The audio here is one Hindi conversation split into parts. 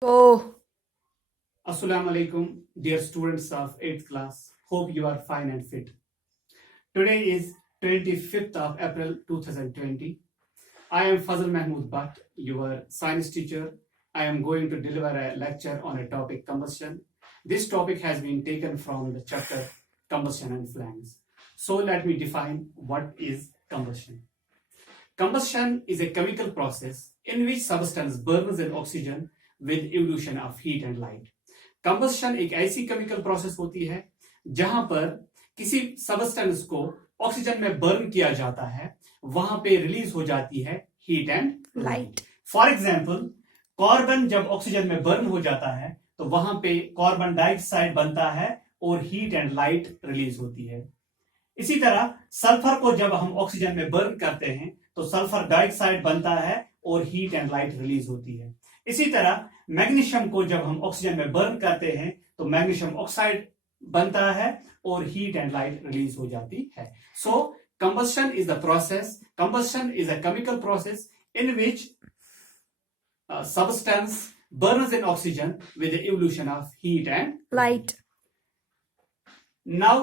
Oh, Assalamu alaikum, dear students of 8th class. Hope you are fine and fit. Today is 25th of April 2020. I am Fazal Mahmood Bhatt, your science teacher. I am going to deliver a lecture on a topic combustion. This topic has been taken from the chapter Combustion and Flames. So let me define what is combustion. Combustion is a chemical process in which substance burns in oxygen with evolution of heat and light. Combustion एक ऐसी केमिकल प्रोसेस होती है जहां पर किसी सबस्टेंस को ऑक्सीजन में बर्न किया जाता है, वहां पे रिलीज हो जाती है heat and light. For example, carbon जब ऑक्सीजन में बर्न हो जाता है तो वहां पे कार्बन डाइऑक्साइड बनता है और हीट एंड लाइट रिलीज होती है. इसी तरह सल्फर को जब हम ऑक्सीजन में बर्न करते हैं तो सल्फर डाइऑक्साइड बनता है और हीट एंड लाइट रिलीज होती है. इसी तरह मैग्नीशियम को जब हम ऑक्सीजन में बर्न करते हैं तो मैग्नीशियम ऑक्साइड बनता है और हीट एंड लाइट रिलीज हो जाती है. So combustion is the process, combustion is a chemical process in which substance burns in oxygen with the evolution of heat and light. Now,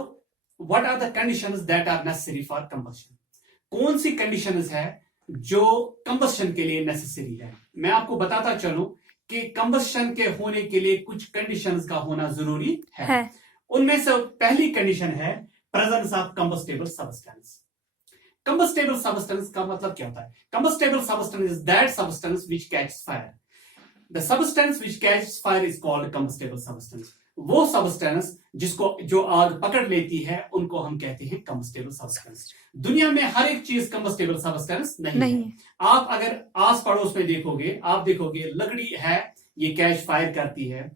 what are the conditions that are necessary for combustion? कौन सी conditions है जो combustion के लिए necessary है? मैं आपको बताता चलूं कि combustion के होने के लिए कुछ conditions का होना जरूरी है. उनमें से पहली condition है presence of combustible substance. Combustible substance का मतलब क्या होता है? Combustible substance is that substance which catches fire. The substance which catches fire is called combustible substance. वो substance जो आग पकड़ लेती है उनको हम कहते हैं combustible substance. दुनिया में हर एक चीज combustible substance नहीं है. आप अगर आस पड़ोस में देखोगे, आप देखोगे लकड़ी है, ये कैच फायर करती है.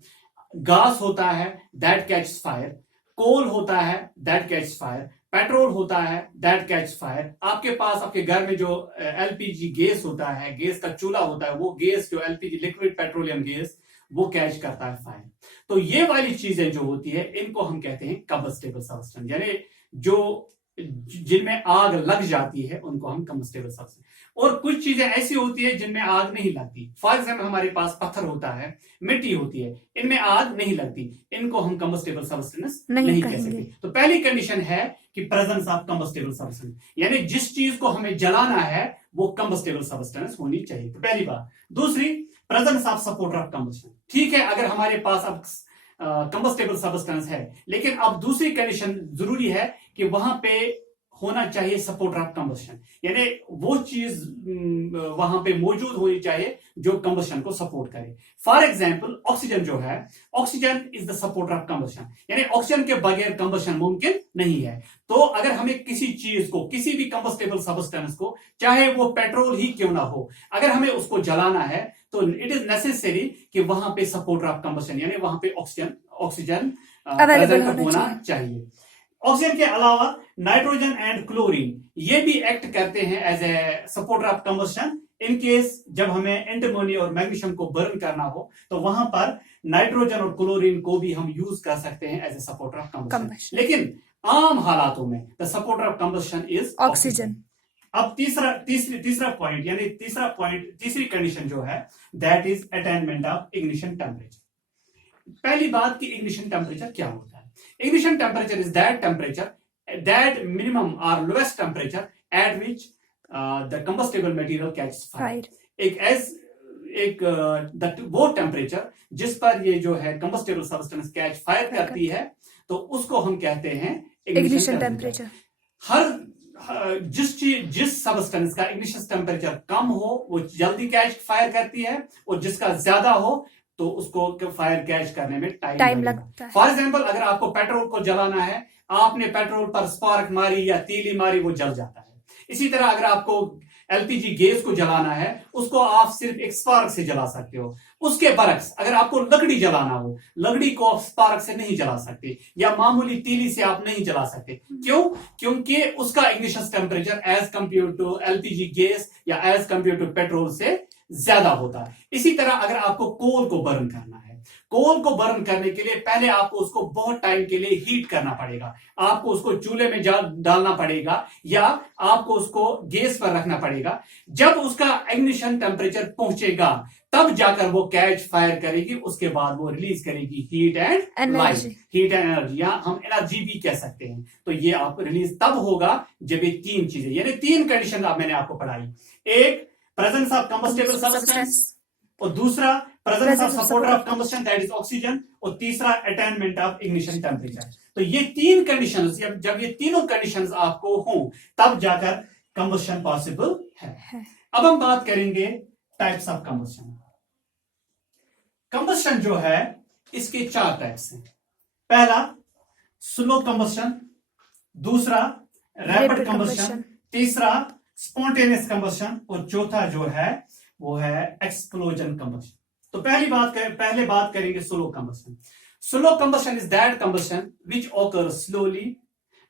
गैस होता है, that catches fire. कोल होता है, that catches fire. पेट्रोल होता है, दैट कैच फायर. आपके पास आपके घर में जो एलपीजी गैस होता है, गैस का चूल्हा होता है, वो गैस जो एलपीजी लिक्विड पेट्रोलियम गैस वो कैच करता है फायर. तो ये वाली चीजें जो होती है इनको हम कहते हैं कंबस्टेबल सब्सटेंस, यानी जो जिनमें आग लग जाती है उनको हम कंबस्टेबल सब्सटेंस. और कुछ चीजें ऐसी होती है जिनमें आग नहीं लगती. फॉर एग्जाम्पल, हमारे पास पत्थर होता है, मिट्टी होती है, इनमें आग नहीं लगती, इनको हम कंबस्टेबल सब्सटेंस नहीं कह सकते. तो पहली कंडीशन है कि प्रेजेंस ऑफ कंबस्टेबल सब्सटेंस, यानी जिस चीज को हमें जलाना है वो कंबस्टेबल सब्सटेंस होनी चाहिए. तो पहली बात. दूसरी, presence of supporter of combustion. ठीक है, अगर हमारे पास अब कंबस्टेबल सब्सटेंस है, लेकिन अब दूसरी कंडीशन जरूरी है कि वहां पे होना चाहिए सपोर्टर ऑफ कंबस्शन, यानी वो चीज वहां पे मौजूद होनी चाहिए जो कंबस्शन को सपोर्ट करे. फॉर एग्जांपल, ऑक्सीजन जो है, oxygen is the supporter of combustion, यानी ऑक्सीजन के बगैर कंबस्शन मुमकिन नहीं है. तो अगर हमें किसी चीज को, किसी भी कंबस्टेबल सब्सटेंस को, चाहे वो पेट्रोल ही क्यों ना हो, अगर हमें उसको जलाना है तो इट इज नेसेसरी कि वहां पे सपोर्टर ऑफ कंबस्शन यानी वहां पे ऑक्सीजन प्रेजेंट होना चाहिए. ऑक्सीजन के अलावा नाइट्रोजन एंड क्लोरीन ये भी एक्ट करते हैं as a supporter of combustion. In case जब हमें एंटीमोनी और मैग्नीशियम को बर्न करना हो तो वहां पर नाइट्रोजन और क्लोरीन को भी हम यूज कर सकते हैं as a supporter of combustion. लेकिन आम हालातों में the supporter of combustion is oxygen. अब तीसरा पॉइंट, यानी तीसरी कंडीशन जो है, that is attainment of ignition temperature. पहली बात कि इग्निशन टेम्परेचर क्या होता है. Ignition temperature is that temperature, that minimum or lowest temperature at which the combustible material catches fire. वो टेम्परेचर जिस पर ये जो है कंबस्टेबल सब्सटेंस कैच फायर करती है तो उसको हम कहते हैं इग्निशन टेम्परेचर. जिस सब्सटेंस का इग्निशन टेम्परेचर कम हो वो जल्दी कैच फायर करती है, और जिसका ज्यादा हो तो उसको फायर कैच करने में टाइम लगता है. फॉर एग्जाम्पल, अगर आपको पेट्रोल को जलाना है, आपने पेट्रोल पर स्पार्क मारी या तीली मारी, वो जल जाता है. इसी तरह अगर आपको एलपीजी गैस को जलाना है, उसको आप सिर्फ एक स्पार्क से जला सकते हो. उसके बरक्स अगर आपको लकड़ी जलाना हो, लकड़ी को आप स्पार्क से नहीं जला सकते या मामूली तीली से आप नहीं जला सकते. क्यों? क्योंकि उसका ignition temperature as compare to LPG gas या एज कंपेयर टू पेट्रोल से ज्यादा होता है. इसी तरह अगर आपको कोल को बर्न करना है, कोल को बर्न करने के लिए पहले आपको उसको बहुत टाइम के लिए हीट करना पड़ेगा. आपको उसको चूल्हे में डालना पड़ेगा या आपको उसको गैस पर रखना पड़ेगा. जब उसका इग्निशन टेम्परेचर पहुंचेगा तब जाकर वो कैच फायर करेगी, उसके बाद वो रिलीज करेगी heat and light, heat and energy, या हम एनर्जी भी कह सकते हैं। तो ये आपको रिलीज तब होगा जब ये तीन चीजें, यानी तीन कंडीशन मैंने आपको पढ़ाई, एक प्रेजेंस ऑफ कंबस्टेबल सब्सटेंस, और दूसरा presence of supporter of combustion that is oxygen, और तीसरा अटेनमेंट ऑफ इग्निशन टेम्परेचर। तो ये तीन कंडीशंस, जब ये तीनों कंडीशंस आपको हों तब जाकर कंबस्शन पॉसिबल है। अब हम बात करेंगे टाइप्स ऑफ कंबस्शन। कंबस्शन जो है इसके चार टाइप्स हैं। पहला स्लो कंबस्शन, दूसरा रैपिड कंबस्शन, तीसरा स्पॉन्टेनियस कंबस्शन, और चौथा जो है वो है एक्सप्लोजन कंबस्शन। तो पहले बात करेंगे slow combustion. Slow combustion is that combustion which occurs slowly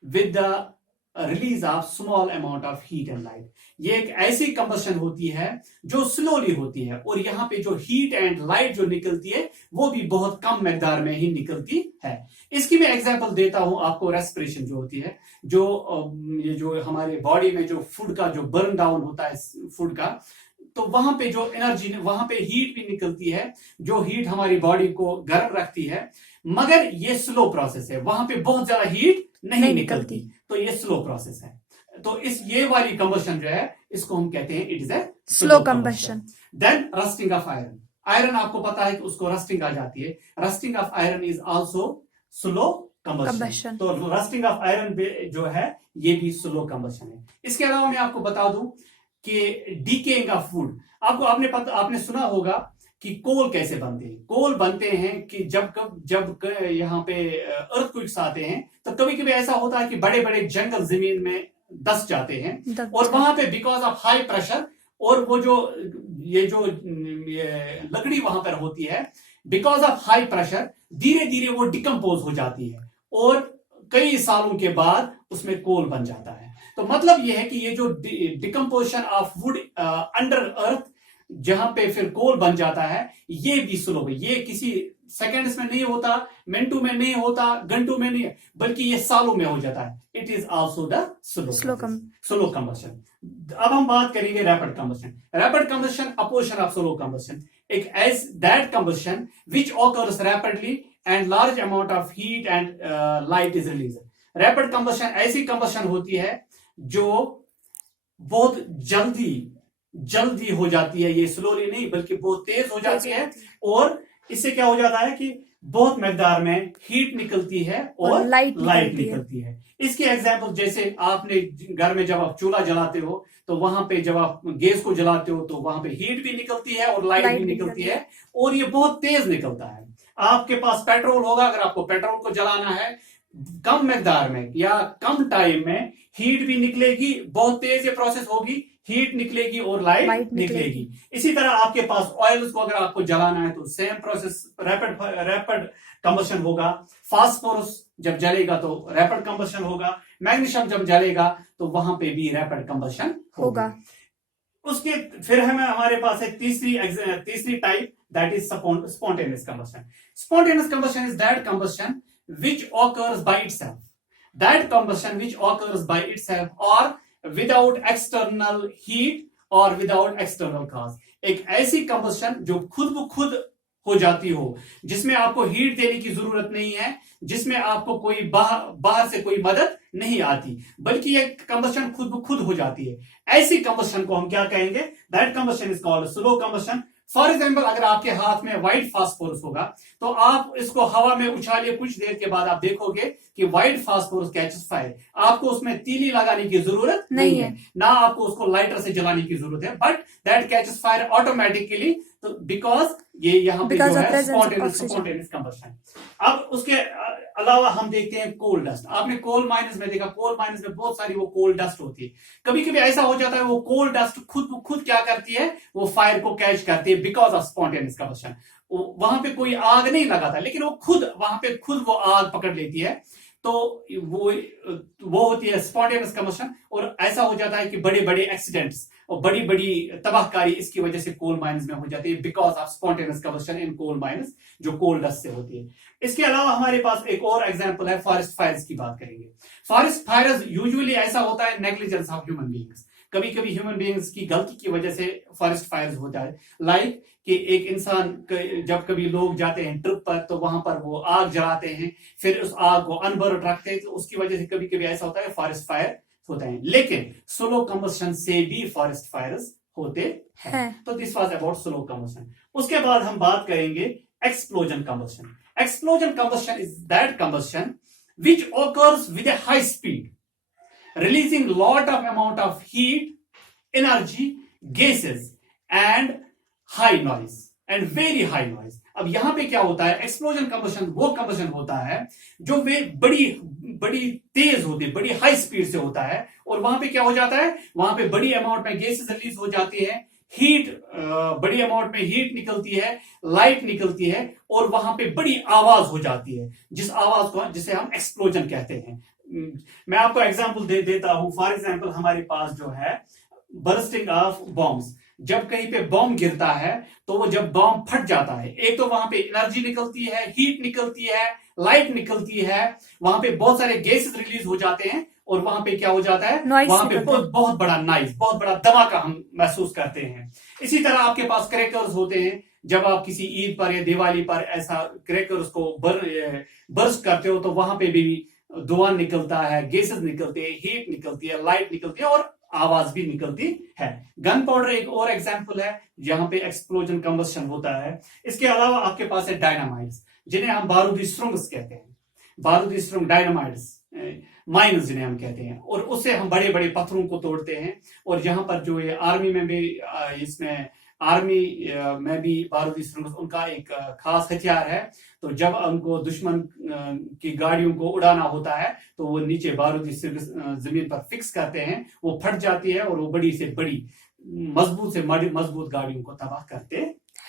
with the release of small amount of heat and light. ये एक ऐसी कंबस्शन होती है जो स्लोली होती है, और यहाँ पे जो हीट एंड लाइट जो निकलती है वो भी बहुत कम मिकदार में ही निकलती है। इसकी मैं एग्जांपल देता हूं आपको। रेस्पिरेशन जो होती है, ये जो हमारे बॉडी में जो फूड का जो बर्न डाउन होता है फूड का, तो वहां पे जो एनर्जी, वहां पे हीट भी निकलती है, जो हीट हमारी बॉडी को गर्म रखती है, मगर ये स्लो प्रोसेस है, वहां पे बहुत ज्यादा हीट नहीं निकलती, तो ये स्लो प्रोसेस है। तो ये वाली कंबस्शन जो है इसको हम कहते हैं it is a slow combustion. Then rusting of iron. Iron आपको पता है कि उसको रस्टिंग आ जाती है, rusting of iron is also slow combustion. तो रस्टिंग ऑफ आयरन जो है ये भी स्लो कंबस्शन है। इसके अलावा मैं आपको बता दूं कि डीकेइंग ऑफ फूड, आपने सुना होगा कि कोल कैसे बनते हैं। कोल बनते हैं कि जब यहाँ पे अर्थक्वेक्स आते हैं, तो कभी कभी ऐसा होता है कि बड़े बड़े जंगल जमीन में दस जाते हैं, और वहां पे बिकॉज ऑफ हाई प्रेशर, और वो जो लकड़ी वहां पर होती है, बिकॉज ऑफ हाई प्रेशर धीरे धीरे वो डिकम्पोज हो जाती है, और कई सालों के बाद उसमें कोल बन जाता है। तो मतलब यह है कि ये जो डिकम्पोजिशन ऑफ वुड अंडर अर्थ, जहां पे फिर कोल बन जाता है, ये भी स्लो है। ये किसी सेकेंड्स में नहीं होता, मिनटों में नहीं होता, घंटों में नहीं, बल्कि ये सालों में हो जाता है। It is also the slow combustion. अब हम बात करेंगे rapid combustion. Rapid combustion opposition of slow combustion, एक as that combustion which occurs rapidly and large amount of heat and light is release. Rapid combustion ऐसी कंबस्शन होती है जो बहुत जल्दी हो जाती है, ये स्लोली नहीं बल्कि बहुत तेज हो जाती है, और इससे क्या हो जाता है कि बहुत मिकदार में हीट निकलती है और लाइट निकलती है। इसके एग्जांपल जैसे आपने घर में जब आप चूल्हा जलाते हो, तो वहां पे जब आप गैस को जलाते हो तो वहां पे हीट भी निकलती है और लाइट भी निकलती है, और ये बहुत तेज निकलता है। आपके पास पेट्रोल होगा, अगर आपको पेट्रोल को जलाना है कम मिकदार में या कम टाइम में, हीट भी निकलेगी, बहुत तेज ये प्रोसेस होगी, हीट निकलेगी और लाइट निकलेगी। इसी तरह आपके पास ऑयल्स को अगर आपको जलाना है तो सेम प्रोसेस, रैपिड कंबस्शन होगा। फास्फोरस जब जलेगा तो रैपिड कंबस्शन होगा, मैग्नीशियम जब जलेगा तो वहां पे भी रैपिड कंबस्शन होगा। उसके फिर हमारे पास है तीसरी type, that is spontaneous combustion. Spontaneous combustion is that combustion which occurs by itself. That combustion which occurs by itself or without external heat or without external cause. एक ऐसी कंबस्शन जो खुद ब खुद हो जाती हो, जिसमें आपको हीट देने की जरूरत नहीं है, जिसमें आपको कोई बाहर से कोई मदद नहीं आती, बल्कि ये कंबस्शन खुद ब खुद हो जाती है। ऐसी कंबस्शन को हम क्या कहेंगे? That combustion is called slow combustion. For example, अगर आपके हाथ में व्हाइट फास्फोरस होगा तो आप इसको हवा में उछालिए, कुछ देर के बाद आप देखोगे कि व्हाइट फास्फोरस कैचेस फायर। आपको उसमें तीली लगाने की जरूरत नहीं है, ना आपको उसको लाइटर से जलाने की जरूरत है, but that catches fire automatically, तो बिकॉज ये यहाँ पे जो है स्पॉन्टेनियस कंबस्शन। अब उसके अलावा हम देखते हैं कोल डस्ट। आपने कोल माइनस में देखा, कोल माइनस में बहुत सारी वो कोल डस्ट होती है। कभी कभी ऐसा हो जाता है वो कोल डस्ट खुद क्या करती है, वो फायर को कैच करती है बिकॉज ऑफ स्पॉन्टेनियस कंबस्शन। वहां पे कोई आग नहीं लगाता, लेकिन वो खुद वो आग पकड़ लेती है, तो वो होती है स्पॉन्टेनियस कंबस्शन। और ऐसा हो जाता है कि बड़े बड़े एक्सीडेंट्स और बड़ी बड़ी तबाहकारी इसकी वजह से कोल माइंस में हो जाती है, because of spontaneous combustion in coal mines, जो कोल डस्ट से होती है। इसके अलावा हमारे पास एक और एग्जांपल है, फॉरेस्ट फायर्स की बात करेंगे। फॉरेस्ट फायर्स यूजुअली ऐसा होता है नेग्लिजेंस ऑफ ह्यूमन बीइंग्स। कभी कभी ह्यूमन बीइंग्स की गलती की वजह से फॉरेस्ट फायर्स होता है। लाइक कि एक इंसान जब कभी लोग जाते हैं ट्रिप पर तो वहां पर वो आग जलाते हैं, फिर उस आग को अनबर्न रखते हैं, तो उसकी वजह से कभी कभी ऐसा होता है फॉरेस्ट फायर होते हैं। लेकिन स्लो कंबस्शन से भी फॉरेस्ट फायर्स होते हैं। तो this was about slow combustion. उसके बाद हम बात करेंगे explosion combustion. Explosion combustion is that combustion which occurs with a high speed, releasing lot of amount of heat, energy, gases and high noise and very high noise। अब यहां पे क्या होता है, एक्सप्लोजन कंबस्शन वो कंबस्शन होता है जो वे बड़ी बड़ी तेज होती है, बड़ी हाई स्पीड से होता है, और वहां पे क्या हो जाता है, वहां पे बड़ी अमाउंट में गैसेस रिलीज हो जाती है, हीट बड़ी अमाउंट में हीट निकलती है, लाइट निकलती है, और वहां पे बड़ी आवाज हो जाती है, जिस आवाज को जिसे हम एक्सप्लोजन कहते हैं। मैं आपको एग्जांपल देता हूं। फॉर एग्जांपल हमारे पास जो है बर्स्टिंग ऑफ बॉम्ब्स, जब कहीं पे बॉम्ब गिरता है तो वो जब बॉम्ब फट जाता है, एक तो वहां पे एनर्जी निकलती है, हीट निकलती है, लाइट निकलती है, वहां पे बहुत सारे गैसेस रिलीज हो जाते हैं, और वहां पे क्या हो जाता है, वहां पे बहुत बड़ा नॉइज, बहुत बड़ा धमाका हम महसूस करते हैं। इसी तरह आपके पास क्रैकर्स होते हैं, जब आप किसी ईद पर या दिवाली पर ऐसा क्रैकर्स को बर्स्ट करते हो तो वहां पे भी धुआं निकलता है, गैसेस निकलते हैं, हीट निकलती है, लाइट निकलती है, और आवाज भी निकलती है। गन पाउडर एक और एग्जांपल है जहां पे एक्सप्लोजन कंबस्शन होता है। इसके अलावा आपके पास है डायनामाइट्स, जिन्हें हम बारूदी सुरंग्स कहते हैं, बारूदी सुरंग, डायनामाइट्स, माइन्स जिन्हें हम कहते हैं, और उससे हम बड़े बड़े पत्थरों को तोड़ते हैं। और यहाँ पर जो ये आर्मी में भी इसमें आर्मी में भी बारूदी सुरंग उनका एक खास हथियार है। तो जब उनको दुश्मन की गाड़ियों को उड़ाना होता है तो वो नीचे बारूदी सुरंग जमीन पर फिक्स करते हैं, वो फट जाती है और वो बड़ी से बड़ी मजबूत से मजबूत गाड़ियों को तबाह करते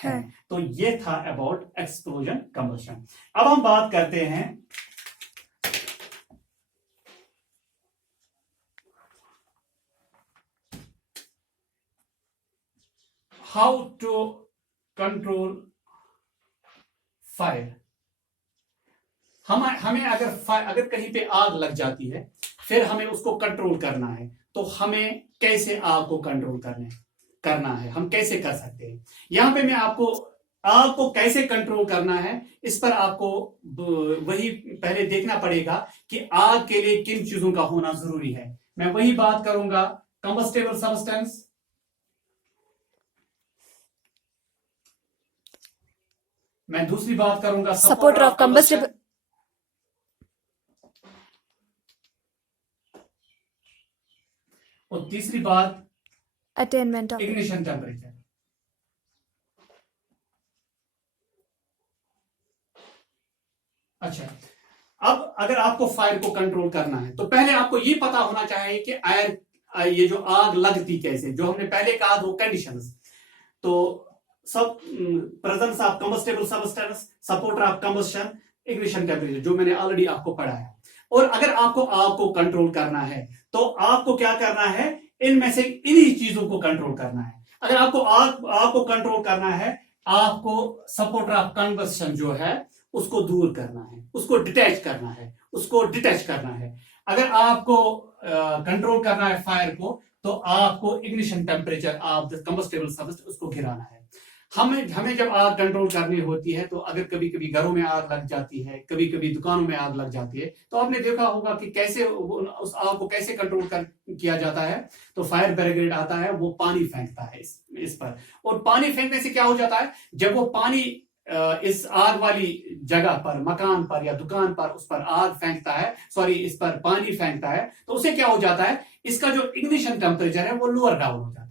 हैं। तो ये था अबाउट एक्सप्लोजन कंबस्शन। अब हम बात करते हैं हाउ टू कंट्रोल फायर। हमें अगर कहीं पे आग लग जाती है, फिर हमें उसको कंट्रोल करना है, तो हमें कैसे आग को कंट्रोल करना है, हम कैसे कर सकते हैं। यहां पे मैं आपको आग को कैसे कंट्रोल करना है, इस पर आपको वही पहले देखना पड़ेगा कि आग के लिए किन चीजों का होना जरूरी है। मैं वही बात करूंगा, कंबस्टेबल सब्सटेंस, मैं दूसरी बात करूंगा सपोर्टर ऑफ कंबस्टेबल, और तीसरी बात अटेनमेंट ऑफ इग्निशन टेम्परेचर। अच्छा, अब अगर आपको फायर को कंट्रोल करना है तो पहले आपको ये पता होना चाहिए कि ये जो आग लगती कैसे, जो हमने पहले कहा वो कंडीशंस। तो सब presence of combustible substance, supporter of combustion, ignition temperature, जो मैंने ऑलरेडी आपको पढ़ाया। और अगर आपको आग को कंट्रोल करना है तो आपको क्या करना है, इनमें से इन्हीं चीजों को कंट्रोल करना है। अगर आपको आग को कंट्रोल करना है, आपको सपोर्टर ऑफ कंबस्शन जो है उसको दूर करना है, उसको डिटैच करना है। अगर आपको कंट्रोल करना है फायर को, तो आपको ignition temperature of the combustible substance उसको गिराना है। हमें जब आग कंट्रोल करनी होती है, तो अगर कभी कभी घरों में आग लग जाती है, कभी कभी दुकानों में आग लग जाती है, तो आपने देखा होगा कि कैसे उस आग को कैसे कंट्रोल किया जाता है। तो फायर ब्रिगेड आता है, वो पानी फेंकता है इस पर, और पानी फेंकने से क्या हो जाता है, जब वो पानी इस आग वाली जगह पर, मकान पर या दुकान पर उस पर आग फेंकता है, इस पर पानी फेंकता है, तो उसे क्या हो जाता है, इसका जो इग्निशन टेम्परेचर है वो लोअर डाउन हो जाता है।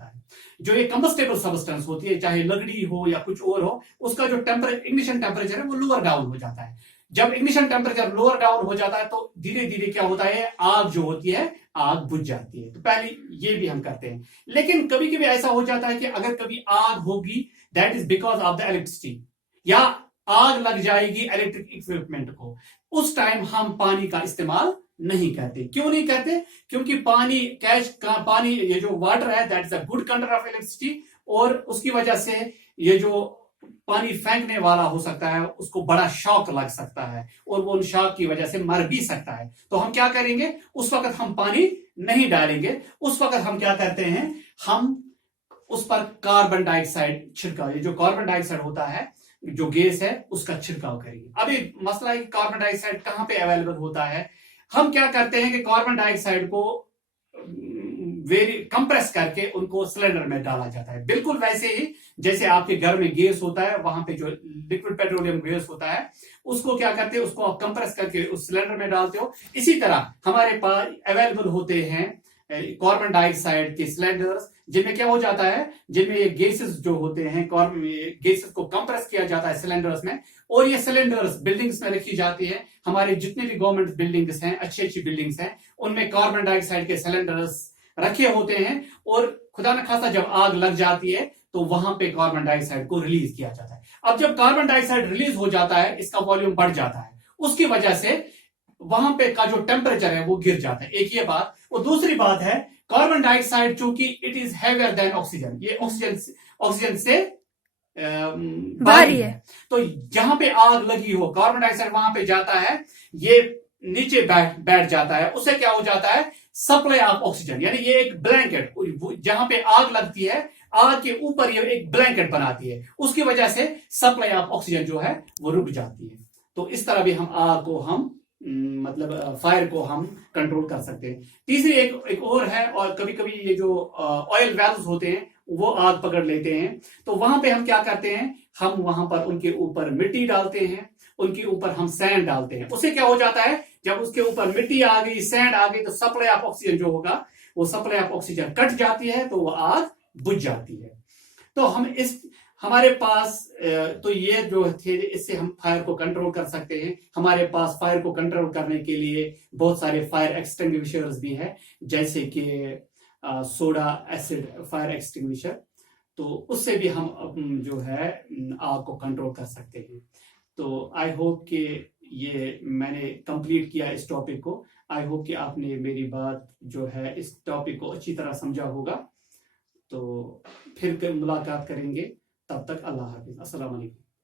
जो ये कंबस्टेबल सब्सटेंस होती है, चाहे लकड़ी हो या कुछ और हो, उसका जो इग्निशन टेम्परेचर है वो लोअर डाउन हो जाता है। जब इग्निशन टेम्परेचर लोअर डाउन हो जाता है तो धीरे धीरे क्या होता है, आग जो होती है आग बुझ जाती है। तो पहले ये भी हम करते हैं। लेकिन कभी कभी ऐसा हो जाता है कि अगर कभी आग होगी, that is because of the electricity, या आग लग जाएगी इलेक्ट्रिक इक्विपमेंट को, उस टाइम हम पानी का इस्तेमाल नहीं करते। क्यों नहीं करते? क्योंकि पानी ये जो वाटर है that is a good conductor of electricity, और उसकी वजह से ये जो पानी फेंकने वाला हो सकता है उसको बड़ा शॉक लग सकता है, और वो उन शॉक की वजह से मर भी सकता है। तो हम क्या करेंगे, उस वक्त हम पानी नहीं डालेंगे, उस वक्त हम क्या करते हैं, हम उस पर कार्बन डाइऑक्साइड छिड़काव, जो कार्बन डाइऑक्साइड होता है, जो गैस है, उसका छिड़काव करेंगे। अभी मसला है कि कार्बन डाइऑक्साइड कहां पे अवेलेबल होता है। हम क्या करते हैं कि कार्बन डाइऑक्साइड को वेरी कंप्रेस करके उनको सिलेंडर में डाला जाता है, बिल्कुल वैसे ही जैसे आपके घर में गैस होता है, वहां पे जो लिक्विड पेट्रोलियम गैस होता है, उसको क्या करते हैं, उसको आप कंप्रेस करके उस सिलेंडर में डालते हो। इसी तरह हमारे पास अवेलेबल होते हैं कार्बन डाइऑक्साइड के सिलेंडर्स, जिनमें क्या हो जाता है, जिनमें ये गैसेस जो होते हैं, गैसेस को कंप्रेस किया जाता है सिलेंडर्स में, और ये सिलेंडर्स बिल्डिंग्स में रखी जाती है। हमारे जितने भी गवर्नमेंट बिल्डिंग्स हैं, अच्छी अच्छी बिल्डिंग्स हैं, उनमें कार्बन डाइऑक्साइड के सिलेंडर्स रखे होते हैं, और खुदा न खासा जब आग लग जाती है तो वहां पे कार्बन डाइऑक्साइड को रिलीज किया जाता है। अब जब कार्बन डाइऑक्साइड रिलीज हो जाता है, इसका वॉल्यूम बढ़ जाता है, उसकी वजह से वहां पे का जो टेम्परेचर है वो गिर जाता है, एक ये बात। और दूसरी बात है, कार्बन डाइऑक्साइड चूंकि it is heavier than oxygen, ये ऑक्सीजन से भारी है, तो जहां पे आग लगी हो, कार्बन डाइऑक्साइड वहां पे जाता है, ये नीचे बैठ जाता है, उससे क्या हो जाता है, सप्लाई ऑफ ऑक्सीजन, यानी ये एक ब्लैंकेट, जहां पे आग लगती है, आग के ऊपर ये एक ब्लैंकेट बनाती है, उसकी वजह से सप्लाई ऑफ ऑक्सीजन जो है वो रुक जाती है। तो इस तरह भी हम आग को हम मतलब फायर को हम कंट्रोल कर सकते हैं। तीसरी एक और है, और कभी कभी ये जो ऑयल वेल्स होते हैं वो आग पकड़ लेते हैं, तो वहां पे हम क्या करते हैं, हम वहां पर उनके ऊपर मिट्टी डालते हैं, उनके ऊपर हम सैंड डालते हैं। उससे क्या हो जाता है, जब उसके ऊपर मिट्टी आ गई, सैंड आ गई, तो सप्लाई ऑफ ऑक्सीजन जो होगा, वो सप्लाई ऑफ ऑक्सीजन कट जाती है, तो वो आग बुझ जाती है। तो हम हमारे पास तो ये जो थे, इससे हम फायर को कंट्रोल कर सकते हैं। हमारे पास फायर को कंट्रोल करने के लिए बहुत सारे फायर एक्सटिंग्विशर्स भी हैं, जैसे कि सोडा एसिड फायर एक्सटिंग्विशर, तो उससे भी हम जो है आग को कंट्रोल कर सकते हैं। तो आई होप कि ये मैंने कंप्लीट किया इस टॉपिक को। आई होप कि आपने मेरी बात जो है, इस टॉपिक को अच्छी तरह समझा होगा। तो फिर मुलाकात करेंगे, तब तक अल्लाह हाफिज, अस्सलाम वालेकुम।